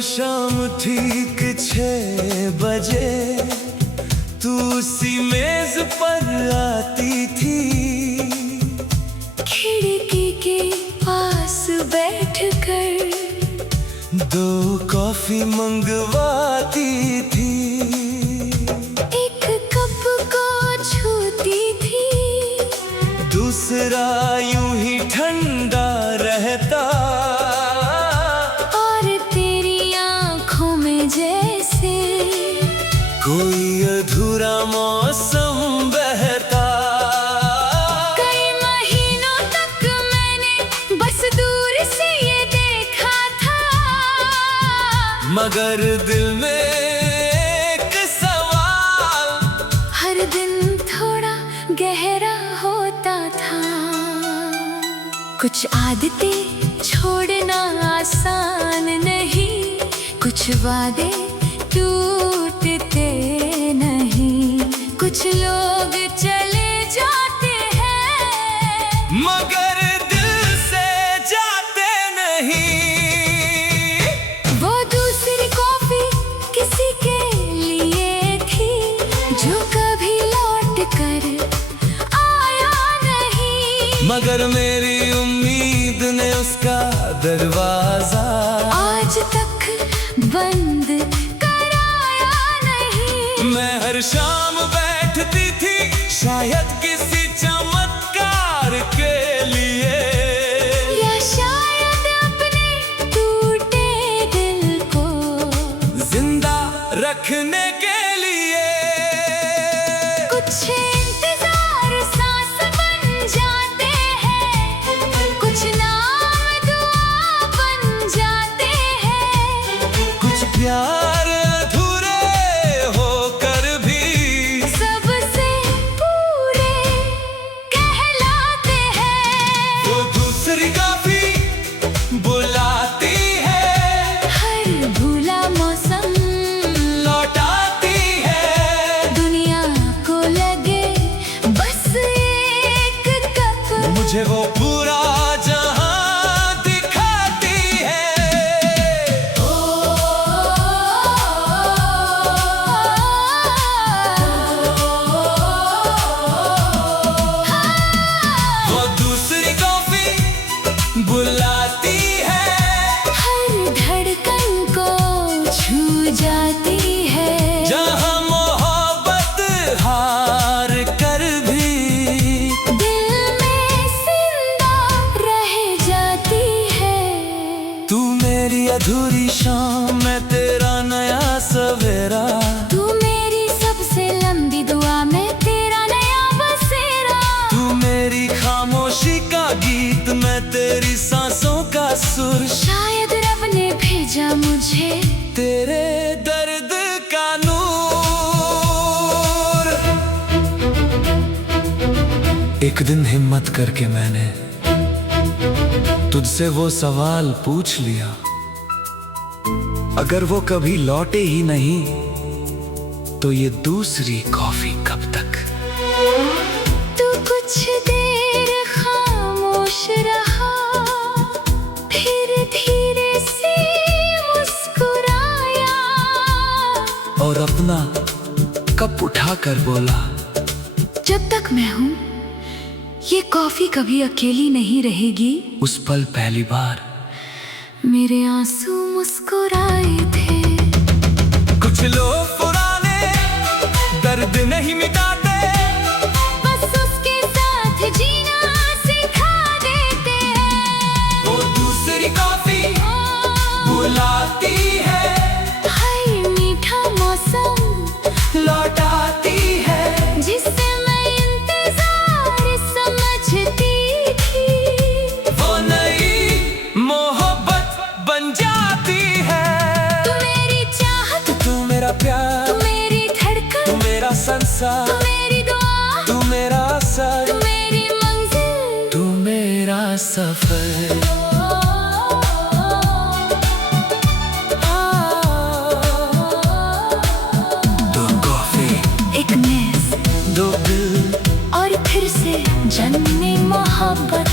शाम ठीक 6 बजे तू उसी मेज पर आती थी। खिड़की के पास बैठकर 2 कॉफी मंगवाती थी। एक कप को छूती थी, दूसरा यूं ही ठंडा रहता। और तेरी आंखों में जैसे कोई अधूरा मौसम बहता। कई महीनों तक मैंने बस दूर से ये देखा था, मगर दिल में एक सवाल हर दिन थोड़ा गहरा होता था। कुछ आदतें छोड़ना आसान नहीं, कुछ वादे टूटते नहीं, कुछ लोग चले जाते हैं मगर दिल से जाते नहीं। वो दूसरी कॉफी किसी के लिए थी जो कभी लौट कर आया नहीं, मगर मेरी उम्मीद ने उसका दरवाजा आज तक बंद कराया नहीं। मैं हर शाम बैठती थी शायद किसी चमत्कार के लिए, या शायद अपने टूटे दिल को जिंदा रखने के लिए। कुछ इंतजार सांस बन जाते हैं, कुछ नाम दुआ बन जाते हैं, कुछ प्यार अधूरे होकर भी सबसे पूरे कहलाते हैं। वो दूसरी कॉफी बुलाती है, हर भूला मौसम लौटाती है। दुनिया को लगे बस एक कप, मुझे वो पूरा जहां दिखाती है। वो दूसरी कॉफी बुलाती है, हर धड़कन को छू जाती है, जहां मोहब्बत हार कर भी दिल में जिंदा रह जाती है। तू मेरी अधूरी शाम, मैं तेरा नया सवेरा। तू मेरी सबसे लंबी दुआ, मैं तेरा नया बसेरा। तू मेरी खामोशी का गीत, मैं तेरी सांसों का सुर। शायद रब ने भेजा मुझे तेरे दर्द का नूर। एक दिन हिम्मत करके मैंने तुझसे वो सवाल पूछ लिया, अगर वो कभी लौटे ही नहीं तो ये दूसरी कॉफी कब तक? तू कुछ देर खामोश रहा, फिर धीरे से मुस्कुराया और अपना कप उठाकर बोला, जब तक मैं हूँ ये कॉफी कभी अकेली नहीं रहेगी। उस पल पहली बार मेरे आंसू मुस्कुराए थे। कुछ लोग पुराने दर्द नहीं मिटाते, बस उसके साथ जीना सिखा देते हैं। वो दूसरी कॉफी बुलाती है, हाय मीठा मौसम लौटाती है, जिससे मैं इंतजार समझती थी। वो नई मोहब्बत बन जाती है। तू मेरी चाहत, तू मेरा प्यार, तू मेरी धड़कन, तू मेरा संसार, तू मेरी दुआ, तू मेरा असर, तू मेरी मंजिल, तू मेरा सफर। दो कॉफी, एक मेज, 2 दिल, और फिर से जन्मी मोहब्बत।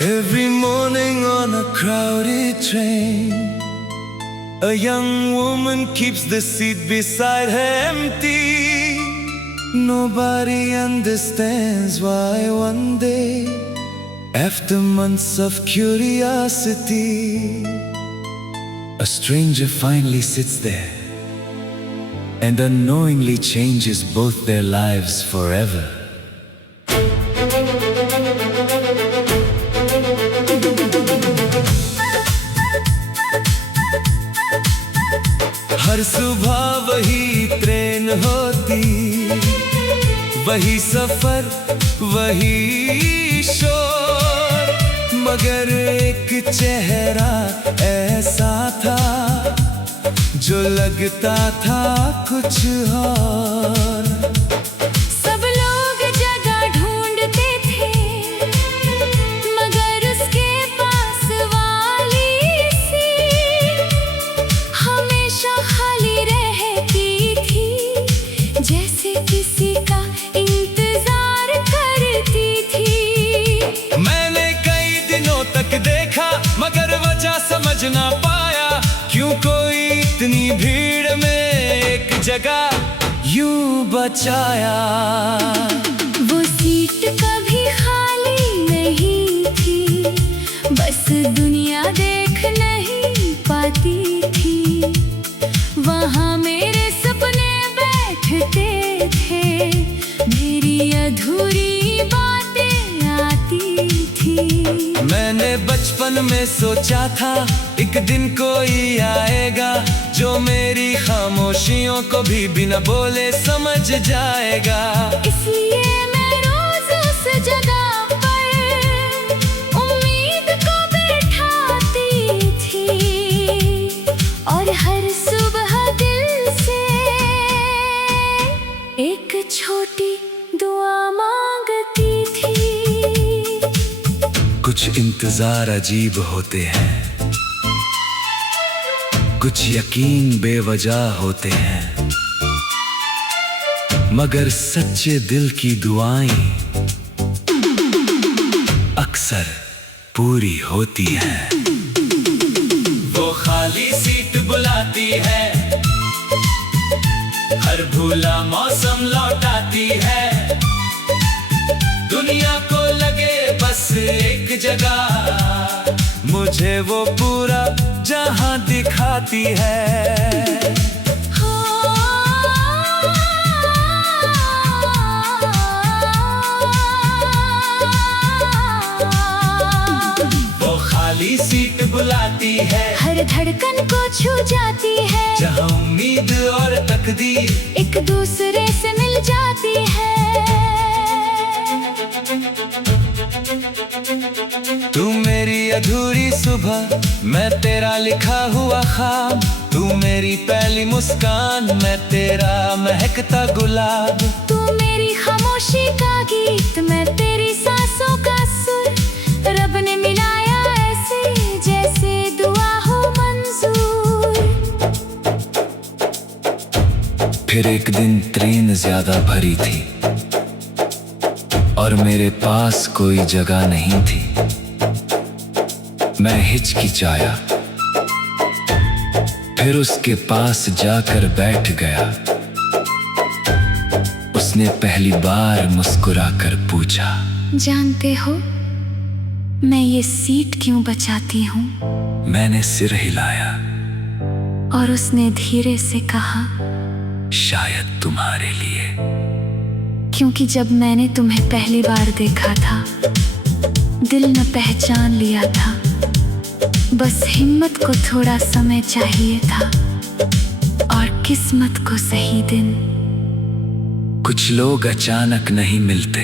Every morning on a crowded train, a young woman keeps the seat beside her empty. Nobody understands why one day, after months of curiosity, a stranger finally sits there and unknowingly changes both their lives forever. हर सुबह वही train होती, वही सफर वही शोर, मगर एक चेहरा ऐसा था जो लगता था कुछ और। सब लोग जगह ढूंढते थे, मगर उसके पास वाली सीट हमेशा खाली रहती थी, जैसे किसी का इंतजार करती थी। मैंने कई दिनों तक देखा मगर वजह समझ ना पाया, क्यों कोई इतनी भीड़ में एक जगह यूं बचाया। वो सीट कभी खाली नहीं थी, बस दुनिया देख नहीं पाती थी। वहाँ मेरे सपने बैठते थे, मेरी अधूरी बातें आती थी। मैंने बचपन में सोचा था एक दिन कोई आएगा जो मेरी खामोशियों को भी बिना बोले समझ जाएगा। इसलिए मैं रोज उस जगह पर उम्मीद को बैठाती थी, और हर सुबह दिल से एक छोटी दुआ मांगती थी। कुछ इंतजार अजीब होते हैं, कुछ यकीन बेवजह होते हैं, मगर सच्चे दिल की दुआएं अक्सर पूरी होती हैं। वो खाली सीट बुलाती है, हर भूला मौसम लौटाती है, दुनिया को लगे बस एक जगह, मुझे वो पूरा जहां दिखाती है। वो खाली सीट बुलाती है, हर धड़कन को छू जाती है, जहां उम्मीद और तकदीर एक दूसरे से मिल जाती है। तू मेरी अधूरी सुबह, मैं तेरा लिखा हुआ ख्वाब, तू मेरी पहली मुस्कान, मैं तेरा महकता गुलाब। तू मेरी खामोशी का गीत, मैं तेरी सांसों का सुर, रब ने मिलाया ऐसे जैसे दुआ हो मंजूर। फिर एक दिन ट्रेन ज्यादा भरी थी और मेरे पास कोई जगह नहीं थी। मैं हिचकिचाया, फिर उसके पास जाकर बैठ गया। उसने पहली बार मुस्कुराकर पूछा, जानते हो मैं ये सीट क्यों बचाती हूँ? मैंने सिर हिलाया और उसने धीरे से कहा, शायद तुम्हारे लिए। क्योंकि जब मैंने तुम्हें पहली बार देखा था, दिल न पहचान लिया था, बस हिम्मत को थोड़ा समय चाहिए था और किस्मत को सही दिन। कुछ लोग अचानक नहीं मिलते,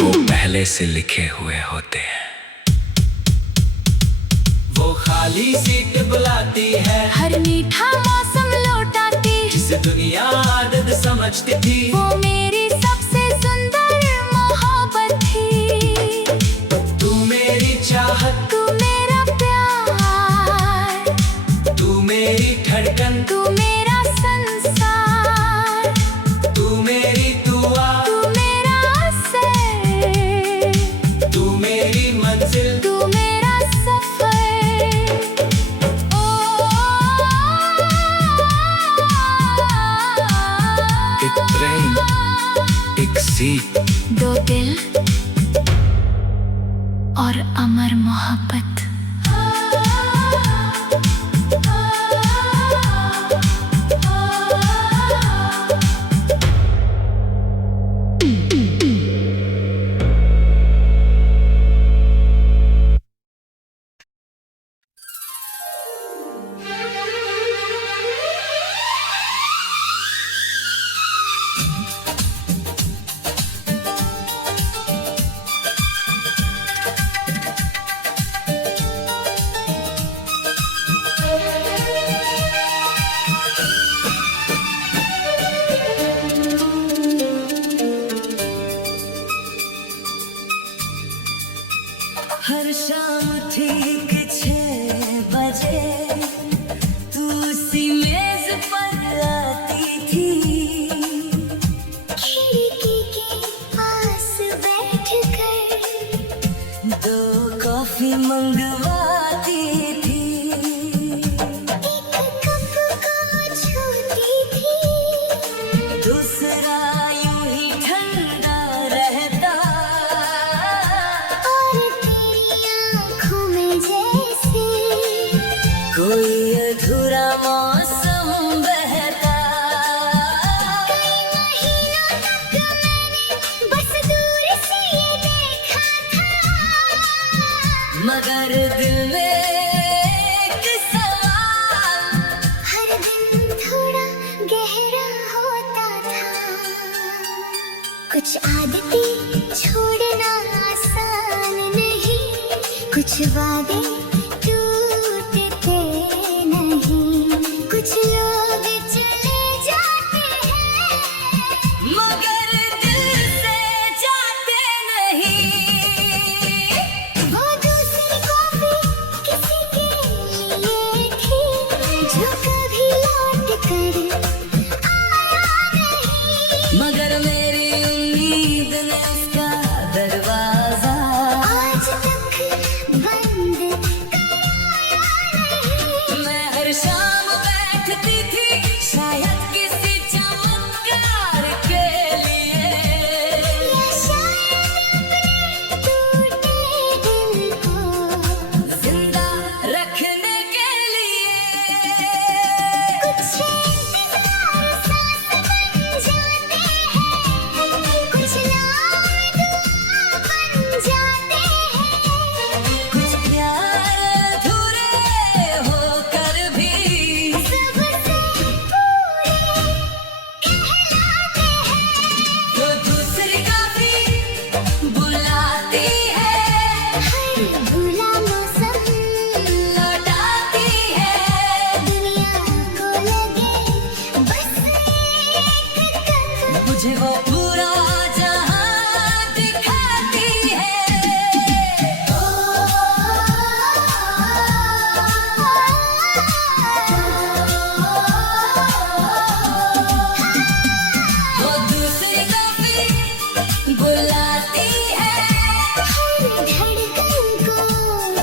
वो पहले से लिखे हुए होते हैं। वो खाली सीट बुलाती है, हर मीठा मौसम लौटाती, जिसे दुनिया आदत समझती थी। वो मेरी सबसे सुंदर मोहब्बत थी। तू मेरी चाहत, तू मेरा प्यार, तू मेरी धड़कन, तू मेरा संसार, तू मेरी दुआ, तू मेरा असर, ट्रेन, एक सीट, दो दिल और अमर मोहब्बत। हर शाम ठीक 6 बजे तू उसी मेज पर आती थी, खिड़की के पास बैठ कर 2 कॉफी मंगवाती थी, एक कप को छूती थी, दूसरा यूं ही ठंडा रहता, और तेरी आँखों में जैसे कोई अधूरा मौसम बहता। कई महीनों तक मैंने बस दूर से ये देखा था, मगर दिल में एक सवाल हर दिन थोड़ा गहरा होता था। कुछ आदतें छोड़ना आसान नहीं, कुछ वादे टूटते नहीं, कुछ लोग चले जाते हैं मगर दिल से जाते नहीं। वो दूसरी कॉफी किसी के लिए थी, जो कभी लौट कर आया नहीं। मगर मेरी उम्मीद ने उसका दरवाजा आज तक बंद कराया नहीं। मैं हर शाम बैठती थी, शायद किसी चमत्कार के लिए, या शायद अपने टूटे दिल को जिंदा रखने के लिए। कुछ इंतजार सांस बन जाते हैं, कुछ नाम दुआ बन जाते हैं, कुछ प्यार अधूरे होकर भी सबसे पूरे कहलाते हैं। वो दूसरी कॉफी बुलाती है, हर भूला मौसम लौटाती है, दुनिया को लगे बस एक कप। मुझे वो पूरा जहां दिखाती है। वो दूसरी कॉफी बुलाती है, हर धड़कन को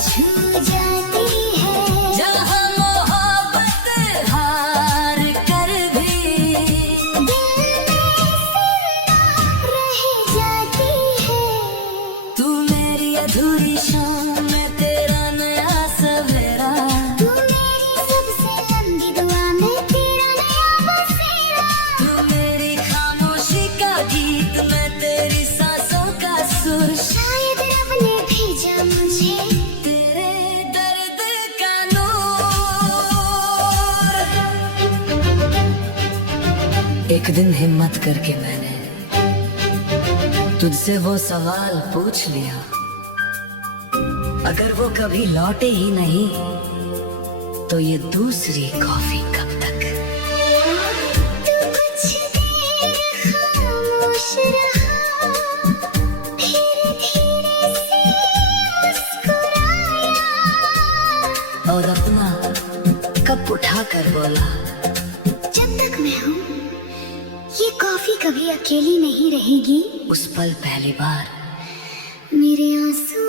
छू जाती है, जहां मोहब्बत हार कर भी दिल में जिंदा रह जाती है। तू मेरी अधूरी शाम, मैं तेरा नया सवेरा, तू मेरी सबसे लंबी दुआ, मैं तेरा नया बसेरा। तू मेरी खामोशी का गीत, मैं तेरी सांसों का सुर, शायद रब ने भेजा मुझे तेरे दर्द का नूर। एक दिन हिम्मत करके मैंने तुझसे वो सवाल पूछ लिया, अगर वो कभी लौटे ही नहीं तो ये दूसरी कॉफी कब तक? तू कुछ देर खामोश रहा, फिर धीरे से मुस्कुराया। और अपना कप उठा कर बोला, जब तक मैं हूँ ये कॉफी कभी अकेली नहीं रहेगी। उस पल पहली बार मेरे आंसू